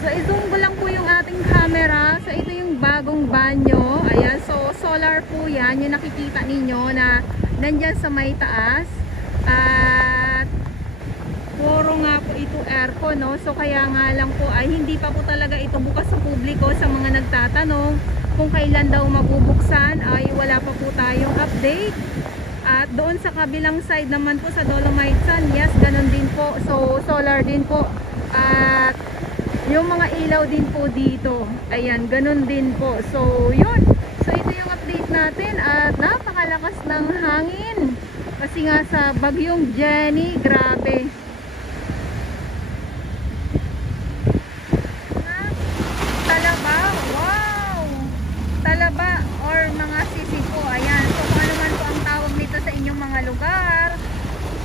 So i-zoom ko lang po yung ating camera. So ito yung bagong banyo. Ayan, so solar po yan. Yung nakikita ninyo na nandyan sa may taas. At puro nga po ito aircon, no? So kaya nga lang po ay hindi pa po talaga ito bukas sa publiko. Sa mga nagtatanong kung kailan daw mabubuksan ay wala pa po tayong update. At doon sa kabilang side naman po sa Dolomite Sun, yes, ganun din po. So solar din po. At yung mga ilaw din po dito, ayan, ganun din po. So yun, so ito yung update natin. At napakalakas ng hangin kasi nga sa bagyong Jenny, grabe. Talaba, wow, talaba or mga sisi po, ayan. So kung ano man po ang tawag nito sa inyong mga lugar,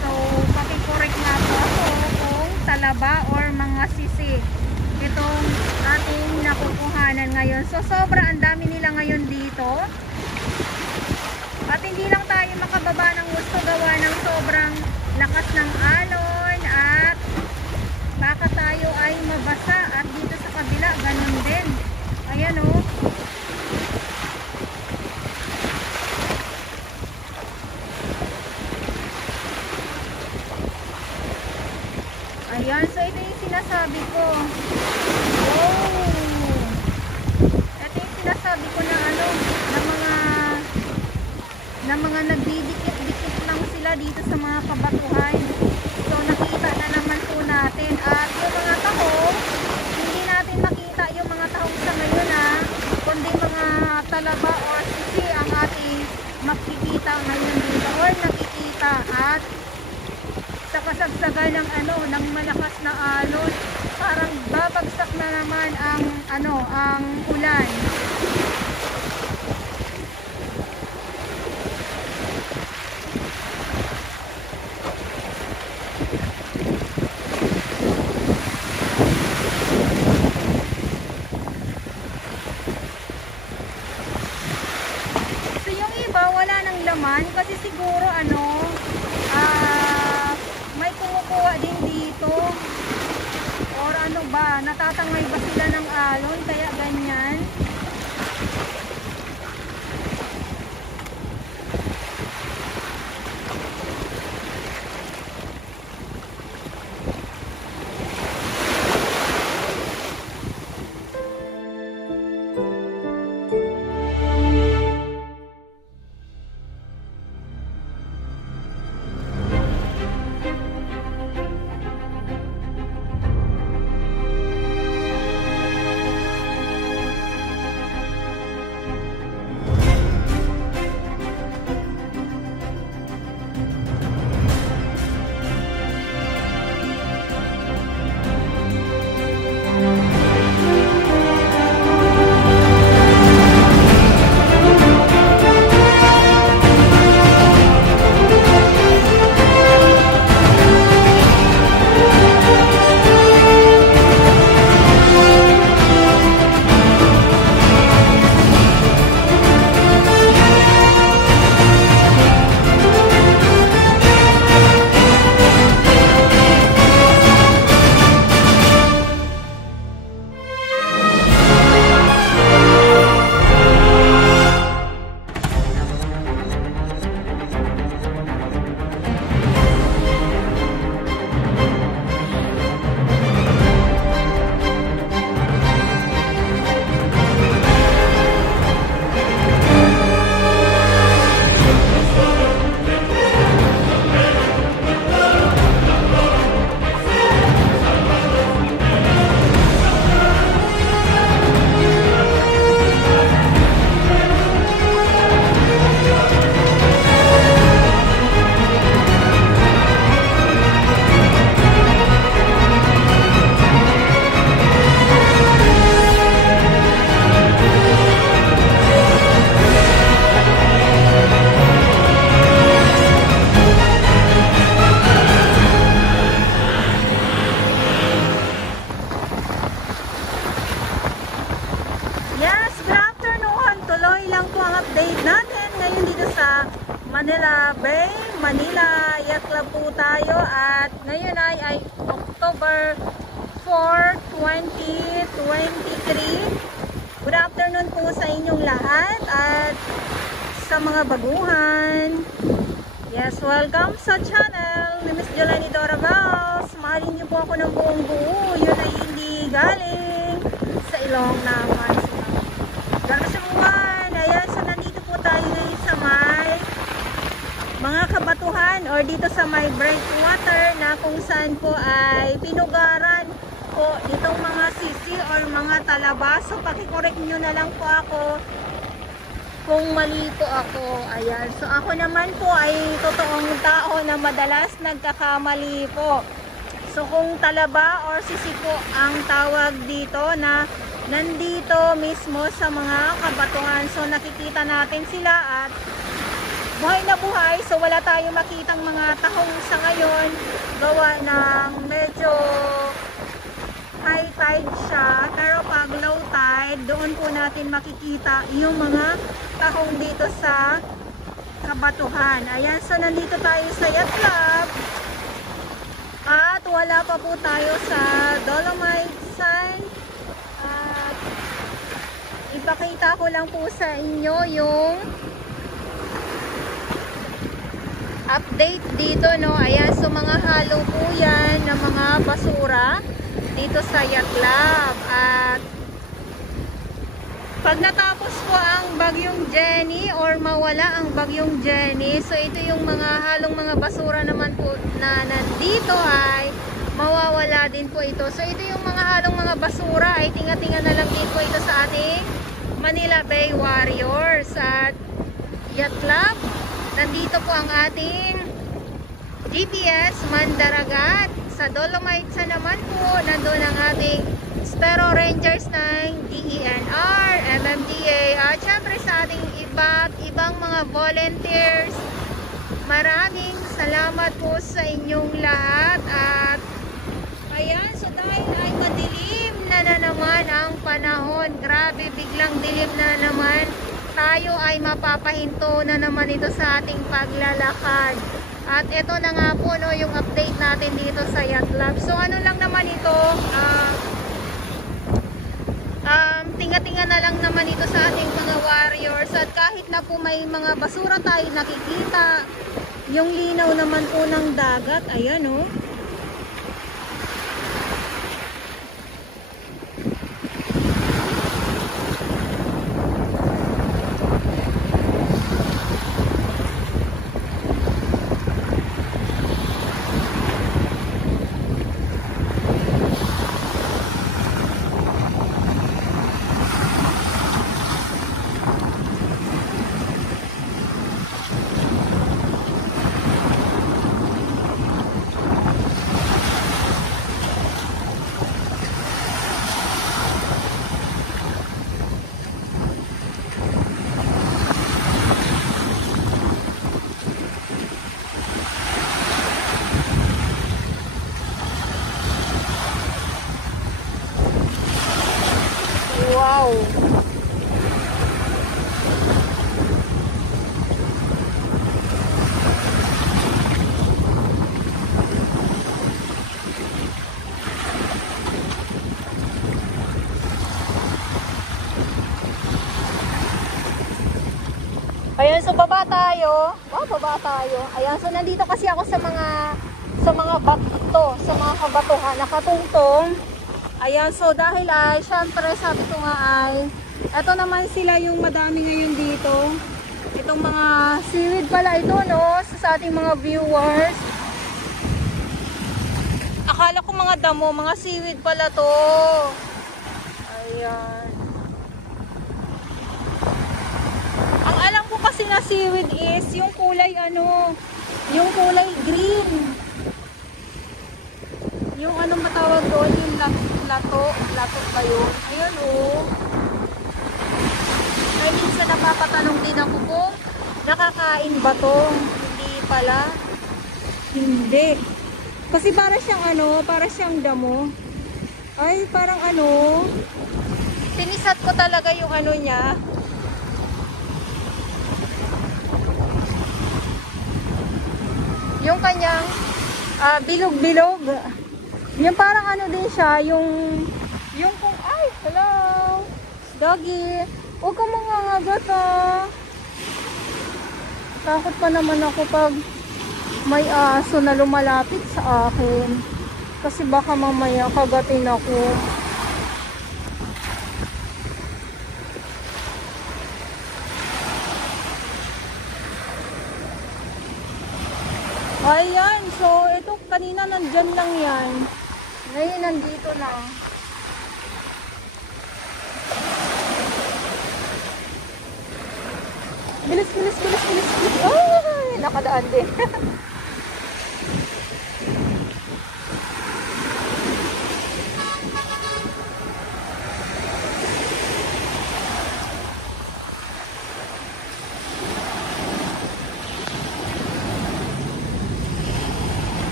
so pakicorrect nga po ako kung talaba or mga sisi itong ating nakukuhanan ngayon. So sobra ang dami nila ngayon dito. At hindi lang tayo makababa ng gusto gawa ng sobrang lakas ng alon at baka tayo ay mabasa. At dito sa kabila ganun din. Ayan o. Ayan, so ito yung sinasabi ko. Oh, ito yung sinasabi ko na ano, na mga nagdidikit-dikit lang sila dito sa mga kabatuhan. So nakita na naman po natin. At yung mga tahong, hindi natin makita yung mga tahong sa ngayon kundi mga talaba or sisi ang ating makikita ngayon dito or nakikita. At sa kasagsagan ng ng malakas na alon, parang babagsak na naman ang ulan. So yung iba wala nang laman kasi siguro may kumukuha din dito or ano ba, natatangay ba sila ng alon kaya ganyan. Manila Bay, Manila Yacht Club po tayo at ngayon ay October 4, 2023. Good afternoon po sa inyong lahat at sa mga baguhan. Yes, welcome sa channel ni Miss Jolani Dora Vals. Mahalin niyo po ako ng buong buo. Yun ay hindi galing sa ilong naman. Garasuan, ayan, so nandito po tayo ngayon sa may mga kabatuhan or dito sa may breakwater na kung saan po ay pinugaran po itong mga sisi or mga talaba. So pakicorrect nyo na lang po ako kung mali po ako. Ayan, so ako naman po ay totoong tao na madalas nagkakamali po. So kung talaba or sisi po ang tawag dito na nandito mismo sa mga kabatuhan, so nakikita natin sila at buhay na buhay. So wala tayong makitang mga tahong sa ngayon gawa ng medyo high tide siya, pero pag low tide doon po natin makikita yung mga tahong dito sa kabatuhan. Ayan, so nandito tayo sa yacht club at wala pa po tayo sa Dolomite Sand. At ipakita ko lang po sa inyo yung update dito, no. Ayan, so mga halo po yan ng mga basura dito sa yacht club. At pag natapos po ang bagyong Jenny or mawala ang bagyong Jenny, so ito yung mga halong mga basura naman po na nandito ay mawawala din po ito. So ito yung mga halong mga basura ay tinga-tinga na lang din po ito sa ating Manila Bay Warriors. At yacht club, nandito po ang ating GPS Mandaragat. Sa Dolomite sa naman po, nandun ang ating Spero Rangers ng DENR, MMDA, at syempre sa ating iba't ibang mga volunteers. Maraming salamat po sa inyong lahat. At ayan, so dahil ay madilim na naman ang panahon, grabe, biglang dilim na naman, tayo ay mapapahinto na naman ito sa ating paglalakad. At ito na nga po, no, yung update natin dito sa yacht club. So ano lang naman ito, tinga-tinga na lang naman ito sa ating mga warriors. At kahit na po may mga basura tayo nakikita, yung linaw naman po ng dagat, ayan, oh. Wow! Ayan, so baba tayo. Wow, baba tayo. Ayan, so nandito kasi ako sa mga bato, sa mga kabatuhan, nakatungtong. Ayan, so dahil ay, syempre sabi ko nga ay, eto naman sila yung madami ngayon dito. Itong mga seaweed pala ito, no, sa ating mga viewers. Akala ko mga damo, mga seaweed pala to. Ayan. Ang alam ko kasi na seaweed is yung kulay ano, yung kulay green. Yung anong matawag doon, yung lato ba yun? Ayun, oh. Ay, minsan napapatanong din ako kung nakakain ba to. Hindi pala. Hindi. Kasi para siyang ano, para siyang damo. Ay, parang ano, tinisat ko talaga yung ano niya. Yung kanyang bilog-bilog. Yung parang ano din siya, yung kung, ay, hello, doggy. Huwag ka mangangagat ah. Takot pa naman ako pag may aso na lumalapit sa akin. Kasi baka mamaya kagatin ako. Ayan, so ito kanina nandyan lang yan. Ngayon nandito na. Bilis, bilis, bilis, bilis, bilis. Ay, nakadaan din.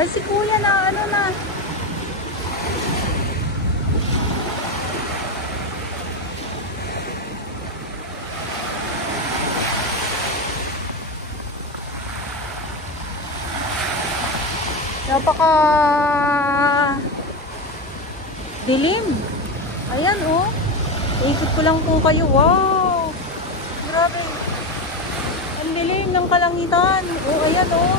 Ay, si kuya na, ano na. Napaka dilim. Ayan, oh. Ikot ko lang kung kayo. Wow. Grabe. Ang dilim ng kalangitan. Oh, ayan, oh.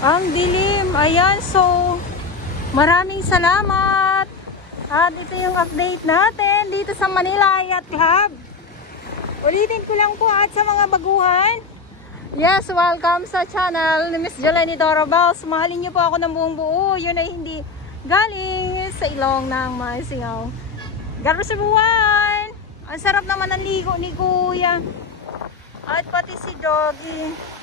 Ang dilim. Ayan, so maraming salamat. At ito yung update natin dito sa Manila Yacht Club. Ulitin ko lang po at sa mga baguhan. Yes, welcome sa channel ni Miss Jeleny Dorabels. Mahalin niyo po ako ng buong buo. Yun ay hindi galing sa ilong ng Masingaw. Garo sa buwan. Ang sarap naman ng ligo ni Kuya. At pati si Doggy.